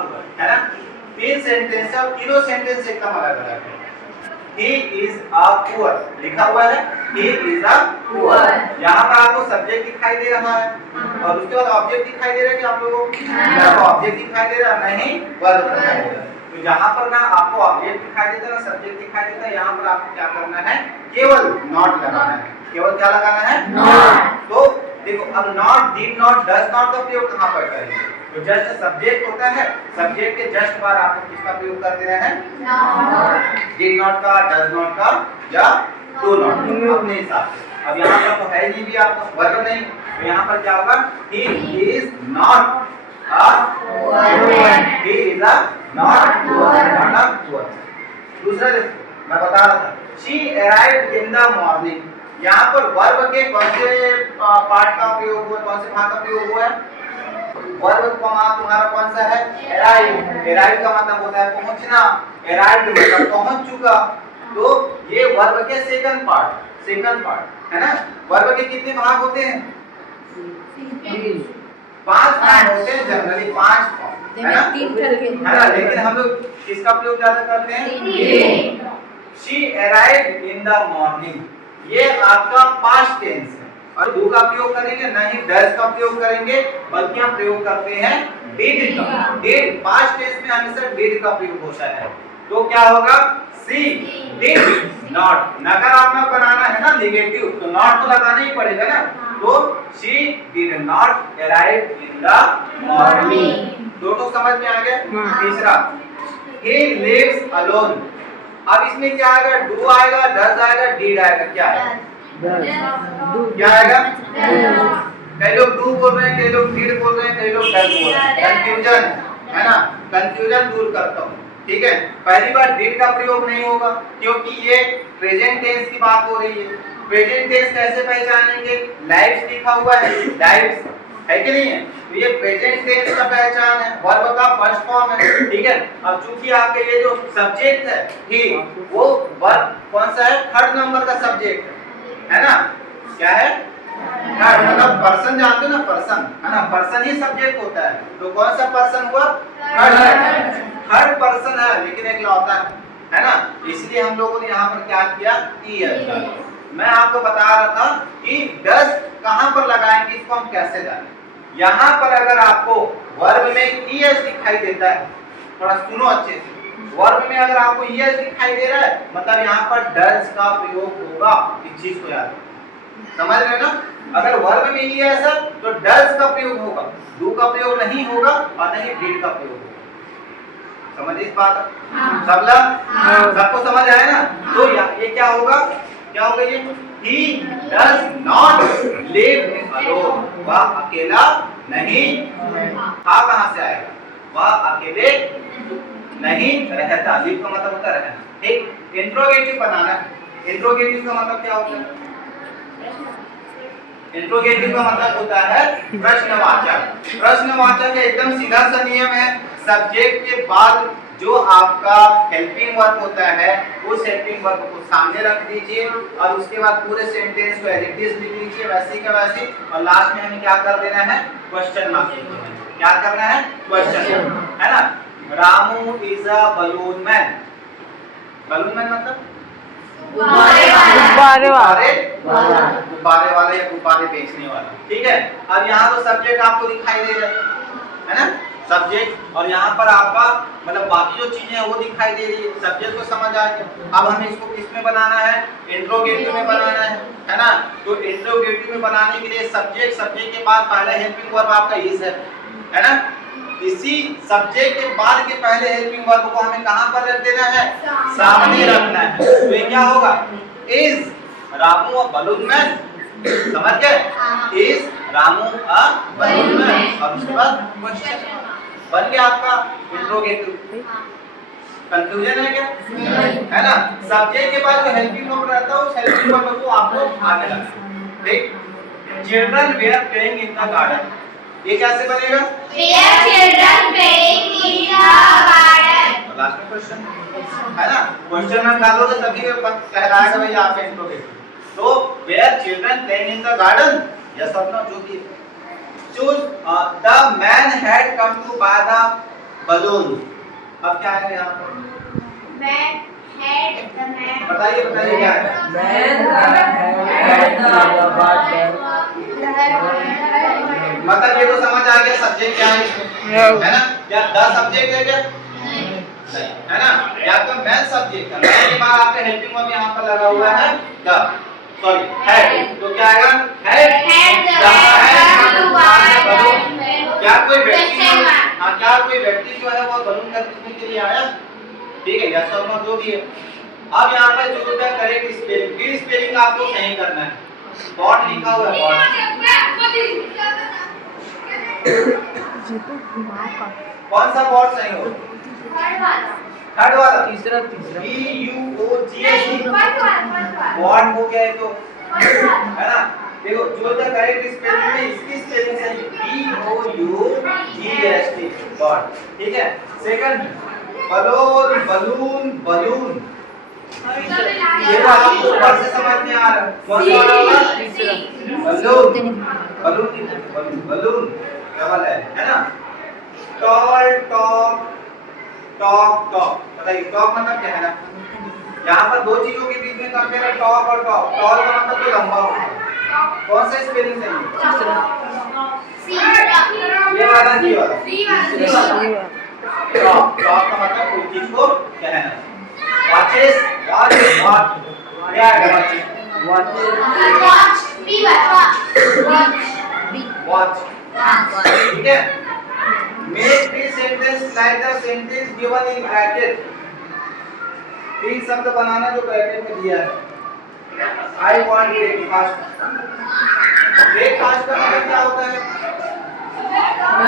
लिखा हुआ है ना। 3 सेंटेंस है और तीनों सेंटेंस एकदम अलग अलग है। He is a poor लिखा हुआ है, he is a poor। यहाँ पर आपको सब्जेक्ट दिखाई दे रहा है और उसके बाद ऑब्जेक्ट दिखाई दे रहा है कि आप लोगों को ना ऑब्जेक्ट दिखाई दे रहा नहीं वर्ब दिखाई दे रहा है। तो जहाँ पर ना आपको ऑब्जेक्ट दिखाई देता है ना सब्जेक्ट दिखाई देता है, यहाँ पर आपको क्या करना है, केवल नॉट लगाना है। केवल क्या लगाना है, नॉट। तो देखो अब not, did not, does not का प्रयोग कहाँ पर करेंगे, तो जस्ट सब्जेक्ट होता है, सब्जेक्ट के जस्ट बाद आपको किसका प्रयोग कर देना है, नॉट। डिड नॉट का, डज नॉट का या डू नॉट अपने हिसाब से। अब यहाँ पर तो है ही भी आपका वर्ब नहीं, तो यहाँ पर क्या होगा, he is not a poor, he is a not poor। दूसरा देखो मैं बता रहा था, she arrived in the morning। यहाँ पर वर्ब के कौन से पार्ट का प्रयोग हुआ, कौन से भाग का प्रयोग हुआ है, वर्ब तुम्हारा कौन सा है, arrive। arrive का मतलब होता है पहुंचना, arrived मतलब पहुंच चुका। तो ये वर्ब के सेकंड पार्ट है ना। वर्ब के कितने भाग होते हैं, 5 भाग होते हैं जनरली, 5 फॉर्म है ना। लेकिन हम लोग किसका प्रयोग ज्यादा करते हैं, she arrived in the morning। ये आपका पास्ट टेंस है और डू का प्रयोग करेंगे नहीं डज का प्रयोग करेंगे, बल्कि हम प्रयोग करते हैं डिड का। डिड पास्ट टेंस में हमेशा डिड का प्रयोग होता है। तो क्या होगा, सी डिड नॉट। नकारात्मक बनाना है ना, नेगेटिव, तो नॉट तो लगाना ही पड़ेगा ना। तो she did not arrive in the morning. दो तो समझ में आ गया। तीसरा, he lives alone। अब इसमें क्या आएगा, डू आएगा, डज आएगा, डिड आएगा, क्या आएगा, क्या आएगा, कई लोग डू बोल रहे हैं, कई लोग डिड बोल रहे हैं, कई लोग डज बोल रहे हैं, कंफ्यूजन है ना। कंफ्यूजन दूर करता हूँ, ठीक है। पहली बार डिड का प्रयोग नहीं होगा क्योंकि ये प्रेजेंट टेंस की बात हो रही है। प्रेजेंट टेंस कैसे पहचानेंगे, लाइव्स लिखा हुआ है, लाइव्स है कि नहीं है, तो ये प्रेजेंट टेंस का पहचान है, वर्ब का फर्स्ट फॉर्म है, ठीक है। अब चूंकि आपके ये जो सब्जेक्ट है ही, वो वर्ब कौन सा है, थर्ड नंबर का सब्जेक्ट है ना। क्या है, थर्ड, मतलब पर्सन जानते हो ना, पर्सन है ना, पर्सन ही सब्जेक्ट होता है। तो कौन सा पर्सन हुआ, थर्ड पर्सन है, लेकिन एक लौता है ना। इसलिए हम लोगों ने यहाँ पर क्या किया, ई। मैं आपको बता रहा था कि डज कहां पर लगाएंगे, इसको हम कैसे जानें। यहाँ पर अगर आपको वर्ब में ईएस दिखाई देता है, थोड़ा सुनो अच्छे से, वर्ब में अगर आपको ईएस दिखाई दे रहा है मतलब यहाँ पर डज का प्रयोग होगा। इस चीज को याद समझ रहे हो ना। अगर वर्ब में ईएस है तो डज का प्रयोग होगा, डू का प्रयोग नहीं होगा और नहीं डिड का प्रयोग होगा। समझ इस बात, सबको समझ आया ना। तो ये क्या होगा, क्या होगा ये, he does not live alone। वह अकेला नहीं, कहाँ से आएगा, वह अकेले नहीं रहता। लिव का मतलब होता है रहना, ठीक। इंट्रोगेटिव बनाना है। इंट्रोगेटिव का मतलब क्या होता है, इंट्रोगेटिव का मतलब होता है प्रश्नवाचक। प्रश्नवाचक एकदम सीधा सा नियम है, सब्जेक्ट के बाद जो आपका हेल्पिंग वर्ब होता है उस हेल्पिंग वर्ब को सामने रख दीजिए और उसके बाद पूरे सेंटेंस को एज इट इज लिख लीजिए वैसे का वैसे, और लास्ट में हमें क्या कर देना है, क्वेश्चन मार्क। क्या करना है, क्वेश्चन, है ना। Ramu is a balloon man. Balloon man मतलब गुब्बारे वाला या गुब्बारे बेचने वाला, ठीक है। अब यहाँ तो सब्जेक्ट आपको दिखाई दे रहा है ना, सब्जेक्ट, और यहाँ पर आपका मतलब बाकी जो चीजें हैं वो दिखाई दे रही है। सब्जेक्ट को समझ आ गया। अब हमें इसको किस में बनाना है, इंट्रोगेटिव में बनाना है ना। तो इंट्रोगेटिव में बनाने के लिए सब्जेक्ट के बाद पहला हेल्पिंग वर्ब आपका इज है ना। इसी सब्जेक्ट के बाद के पहले हेल्पिंग वर्ब को हमें कहाँ पर रख देना है, सामने रखना है। तो ये क्या होगा, is Ramu a balloon man. समझ गए, is Ramu a balloon man, और उसके बाद क्वेश्चन बन गया आपका इंट्रोगेटिव। कंफ्यूजन है क्या, है ना। सब्जेक्ट के बाद जो हेल्पिंग वर्ब रहता है उस हेल्पिंग वर्ब को आपको आगे लगाना, ठीक। Children where playing in the garden, ये कैसे बनेगा, where children playing in the garden. Last में क्वेश्चन है ना, क्वेश्चन में डालोगे तभी कहलाएगा भाई आपका इंट्रोगेटिव। तो where children playing in the garden, yes और नो, जो भी choose the man had come to buy the balloon. अब क्या है यहाँ पर? बताइए बताइए क्या है? मतलब ये तो समझ आ गया सब्जेक्ट क्या है इसमें, है ना? क्या द सब्जेक्ट है क्या? नहीं, है ना? ये आपका मेन सब्जेक्ट है। मेन के बाद आपका हेल्पिंग वर्ब यहाँ पर लगा हुआ है द, सॉरी हेड। तो क्या आएगा? हेड क्या कोई व्यक्ति, हाँ क्या कोई व्यक्ति जो है वो बलून खरीदने के लिए आया? ठीक है, यस और नो जो भी है। अब यहाँ पर जो होता है करेक्ट स्पेलिंग, फिर स्पेलिंग आपको सही करना है। बॉट लिखा हुआ है, बॉट कौन सा बॉट सही हो? थर्ड वाला, तीसरा B U O G S T बॉट हो गया है तो, है ना? देखो जो द करेक्ट स्पेलिंग है इसकी स्पेलिंग सही B O U G S T बॉट। ठीक है, सेकंड बलून बलून बलून, ये आपको ऊपर से समझ में आ रहा है कौन सा वाला? बलून बलून बलून डबल है ना? टॉल टॉप टॉप टॉप, बताइए टॉप मतलब क्या है ना? यहाँ पर दो चीजों के बीच में कंपेयर है, टॉप और टॉप। टॉल का मतलब तो लंबा होता है, कौन सा स्पेलिंग सही है? ये वाला सी वाला टॉप। टॉप का मतलब कोई चीज को कहना। वॉचेस वॉच वॉच क्या है? वॉचेस वॉच, ठीक है। Make three sentence like the sentence given in bracket, तीन शब्द बनाना जो ब्रैकेट में दिया है। आई वांट ब्रेकफास्ट, ब्रेकफास्ट का मतलब क्या होता है?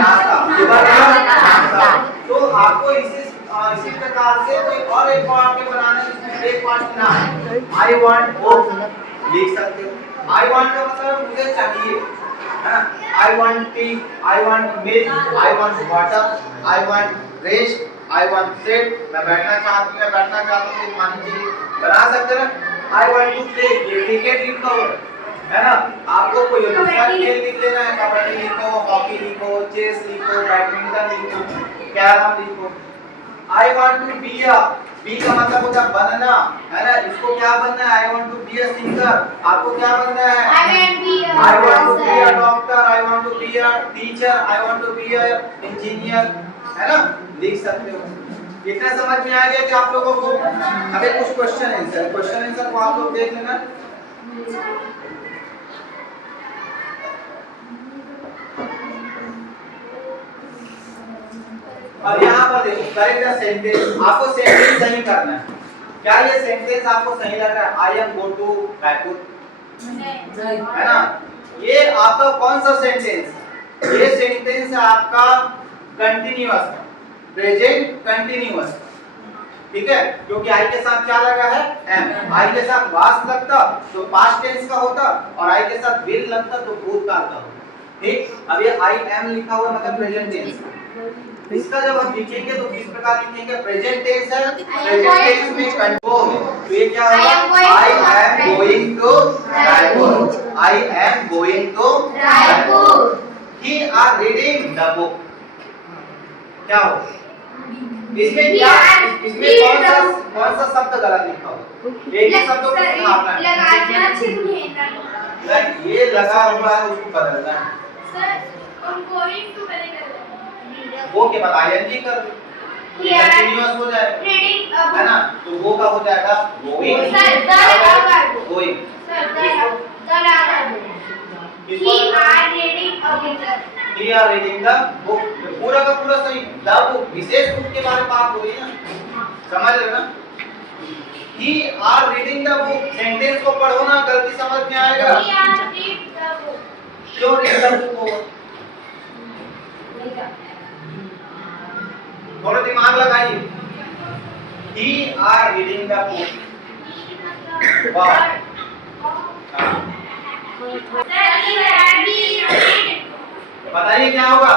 नाश्ता, सुबह का नाश्ता। तो आपको इसी प्रकार से कोई और एक वर्ड के बनाना जिसमें ब्रेकफास्ट ना है। आई वांट बुक लिख सकते हो। आई वांट का मतलब मुझे चाहिए, है ना? I want tea, I want milk, I want water, I want rest, I want sit, मैं बैठना चाहती हूँ, मैं बैठना चाहता हूँ, पानी चाहिए, बना सकते हैं ना? आई वांट टू प्ले, ये क्रिकेट लिखा हुआ है ना? आपको कोई दूसरा खेल लिख लेना है, कबड्डी लिखो, हॉकी लिखो, चेस लिखो, बैडमिंटन लिखो, कैरम लिखो। I want to be a, be का मतलब होता है बनना, है ना? इसको क्या बनना है? I want to be a singer, आपको क्या बनना है? I want to be a doctor, I want to be a teacher, I want to be a engineer, है ना? लिख सकते हो। इतना समझ में आ गया कि आप लोगों को? अबे कुछ क्वेश्चन आंसर को आप लोग देख लेना। और यहाँ पर देखो करेक्ट द सेंटेंस, आपको सेंटेंस सही करना है। क्या ये सेंटेंस आपको सही लग रहा है? I am go to Raipur, है ना? ये आपका कौन सा सेंटेंस? ये सेंटेंस है आपका कंटिन्यूअस, प्रेजेंट कंटिन्यूअस, ठीक है? क्योंकि आई के साथ क्या लगा है? एम। आई के साथ वास लगता तो पास्ट टेंस का होता, और आई के साथ विल लगता तो भूतकाल का होता। ठीक, अब ये आई एम लिखा हुआ मतलब प्रेजेंट टेंस। इसका जब हम लिखेंगे तो किस प्रकार लिखेंगे? प्रेजेंट टेंस है, प्रेजेंट टेंस में कंट्रोल है, तो ये क्या होगा? I am going to Raipur, I am going to Raipur. He are reading the book, क्या हो? इसमें क्या, इसमें कौन सा शब्द गलत लिखा हुआ? एक ही शब्द को छापना है, ये लगा हुआ है उसको बदलना है। सर गोइंग टू वो के बाद आईएनजी कर कंटीन्यूअस हो जाएगा, है ना? तो वो का हो जाएगा going, going. He are reading a book, he are reading the book, पूरा का पूरा सही। द बुक विशेष बुक के बारे में बात हो रही है ना, समझ रहे ना? He are reading the book, sentence को पढ़ो ना, गलती समझ में आएगा। He are read the book, क्यों read the book होगा? थोड़ा दिमाग लगाइए। He are reading the book, वाह। बताइए क्या होगा?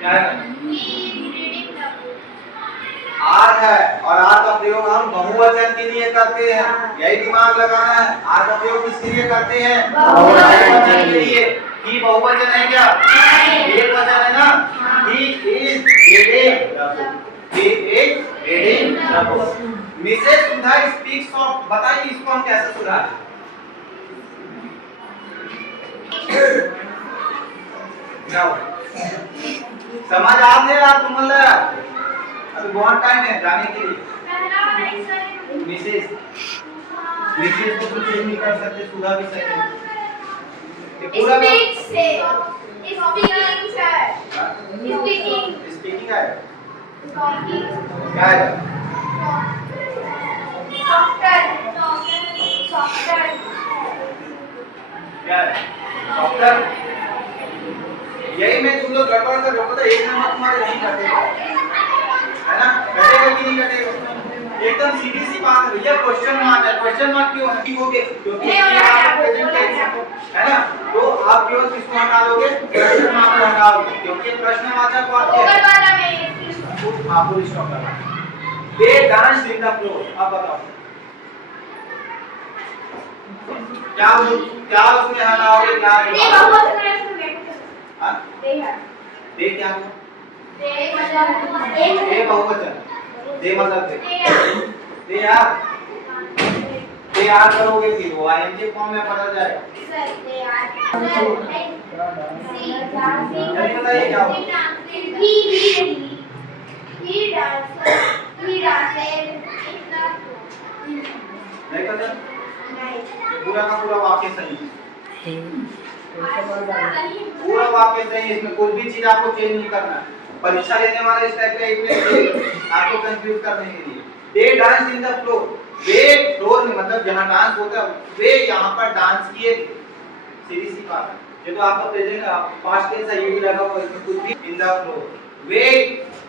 क्या है? आर है, और आर का प्रयोग हम बहुवचन के लिए करते हैं, यही दिमाग लगाना है। आर का प्रयोग किसके लिए करते हैं? बहुवचन के लिए। ही बहुवचन है क्या? एक वचन है ना? He is reading the book. He is reading the book. Mrs Sudha speaks of, बताइए इसको हम कैसे सुधारें? जाओ समझ आते यार तुम्हारा, अभी बहुत टाइम है जाने के लिए। मिसेस को कुछ चेंज नहीं कर सकते, सुधा भी सही है। पूरा स्पीकिंग है क्या है? क्या है? सॉफ्टवेयर। यही मैं तुम लोग गड़बड़ कर रहे हो, पता है? एक नंबर तुम्हारे नहीं कटेगा, है ना? कटेगा कि नहीं कटेगा? एकदम सीधी सी बात है भैया। क्वेश्चन मार्क है, क्वेश्चन मार्क क्यों है? क्योंकि आप प्रेजेंट टेंस है ना, तो आप केवल किसको हटा दोगे? क्वेश्चन मार्क को हटा दोगे, क्योंकि प्रश्नवाचक वाक्य है। आप फुल स्टॉप लगा। दे डांस इन द फ्लोर। अब बताओ क्या उसमें हटाओगे? क्या हां दे क्या हुआ? दे बहुवचन, दे मतलब दे यार करोगे फिर वो आईएनजी फॉर्म में बदल जाएगा। नहीं बताइए क्या हुआ? नहीं पता? पूरा का पूरा वाक्य सही है, पूरा वाक्य सही है, इसमें कोई भी चीज आपको चेंज नहीं करना है। परीक्षा लेने वाले इस टाइप का एक आपको कंफ्यूज करने के लिए। They dance in the floor. वे फ्लोर में मतलब जहां डांस होता है, वे यहां पर डांस किए थे। सीधी सी बात है, ये तो आपका प्रेजेंट पास्ट टेंस है, ये भी लगा हुआ, इसमें कुछ भी इन द फ्लोर। वे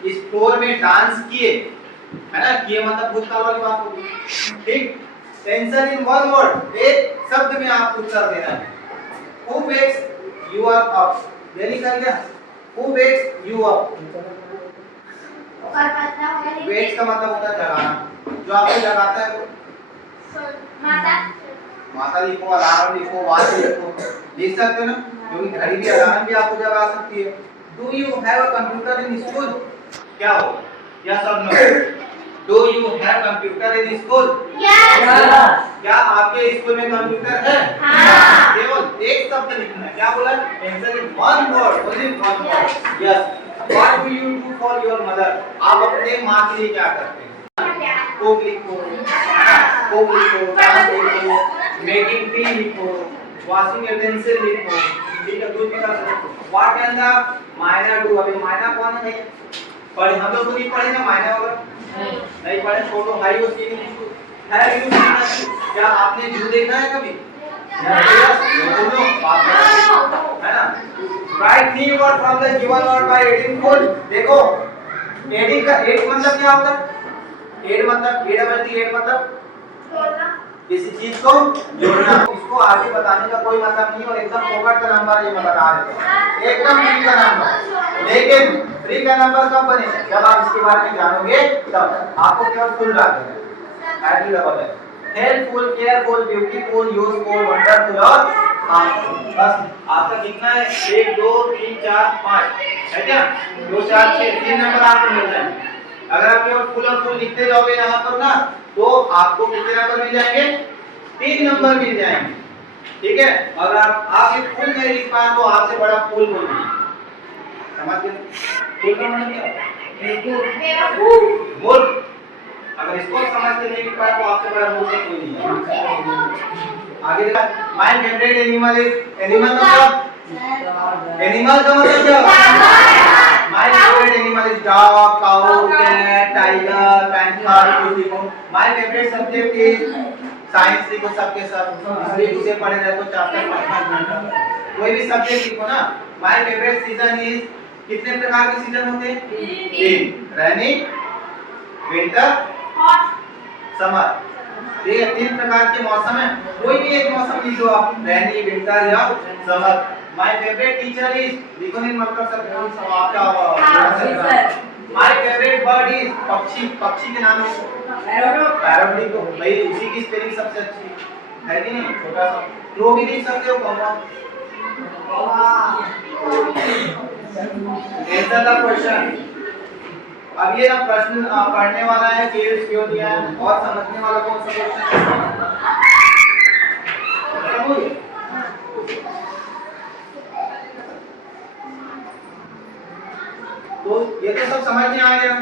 इस फ्लोर में डांस किए, है ना? किए मतलब भूतकाल वाली बात होगी, ठीक? आंसर इन वन वर्ड, एक शब्द में आपको उत्तर देना है। Who wakes you up? देनी कर क्या? Who wakes you up? Wakes का मतलब होता है जगाना, जो आपको जगाता है वो माता लिखो, अलार्म लिखो, वॉच लिखो, लिख सकते हो ना? क्योंकि घड़ी भी अलार्म भी आपको जगा सकती है। Do you have a computer in school? क्या हो? Yes or no? Do you have computer in school? Yes. क्या आपके स्कूल में कंप्यूटर है? हाँ। केवल एक शब्द लिखना है। क्या बोला? Answer in one word, only one word. Yes. What do you do for your mother? आप अपने माँ के लिए क्या करते हैं? कोक लिखो, कोक लिखो, डांस लिखो, मेकिंग टी लिखो, वॉशिंग यूटेंसिल लिखो, ठीक है? दूध भी कर सकते हो। What can the मायना do? अभी मायना कौन है भैया? पढ़े हम लोग तो नहीं पढ़े ना मायना वगैरह, नहीं पढ़े। छोटो भाई वो सीन है यू सीन। क्या आपने जू देखा है कभी? है ना? Right new word from the given word by adding full. देखो एडिंग का एड मतलब क्या होता है? एड मतलब एड मतलब किसी चीज को जोड़ना। इसको आगे बताने का कोई मतलब नहीं, और एकदम फोकट का नंबर ये मैं बता देता हूं, एकदम फ्री का नंबर। लेकिन फ्री का नंबर कब बने? जब आप इसके बारे में जानोगे तब। आपको केवल फुल डाल देना है, एड डबल है। Helpful, careful, beautiful, useful, wonderful और हार्मफुल। बस आपका कितना है? 1 2 3 4 5 है क्या? 2 4 6 3 नंबर आपको मिल जाएंगे। अगर आप केवल फुल और फुल लिखते जाओगे यहाँ पर ना, तो आपको कितने नंबर मिल जाएंगे? 3 नंबर मिल जाएंगे, ठीक है? अगर आप ये फुल नहीं लिख पाए तो आपसे बड़ा फुल कोई नहीं। समझ गए? फुल का मतलब क्या? मूर्ख। अगर इसको समझ के नहीं लिख पाए तो आपसे बड़ा मूर्ख कोई नहीं है। आगे देखा, my favourite animal is, animal का मतलब, एनिमल का मतलब क्या? My favorite animal is dog, cow, cat, tiger, panther, कुछ लिखो। My favorite subject is science लिखो सबके सब, इसलिए उसे पढ़े रहे तो 4-5 घंटा। कोई भी सब्जेक्ट लिखो ना। My favorite season is, कितने प्रकार के सीजन होते हैं? 3, रेनी, विंटर, समर। ये 3 प्रकार के मौसम है, कोई भी एक मौसम लिख दो आप, रेनी, विंटर या summer. My favorite teacher is, लिखो नहीं मत कर सकते आपका। My favorite bird is, पक्षी, पक्षी के नाम पैरोट लिखो भाई, उसी की स्पेलिंग सबसे अच्छी है कि नहीं? छोटा सा क्रो भी लिख सकते हो, कौवा आंसर द क्वेश्चन। अब ये ना प्रश्न पढ़ने वाला है केस क्यों दिया है और समझने वाला कौन सा क्वेश्चन है। तो ये तो सब समझ में आ गया।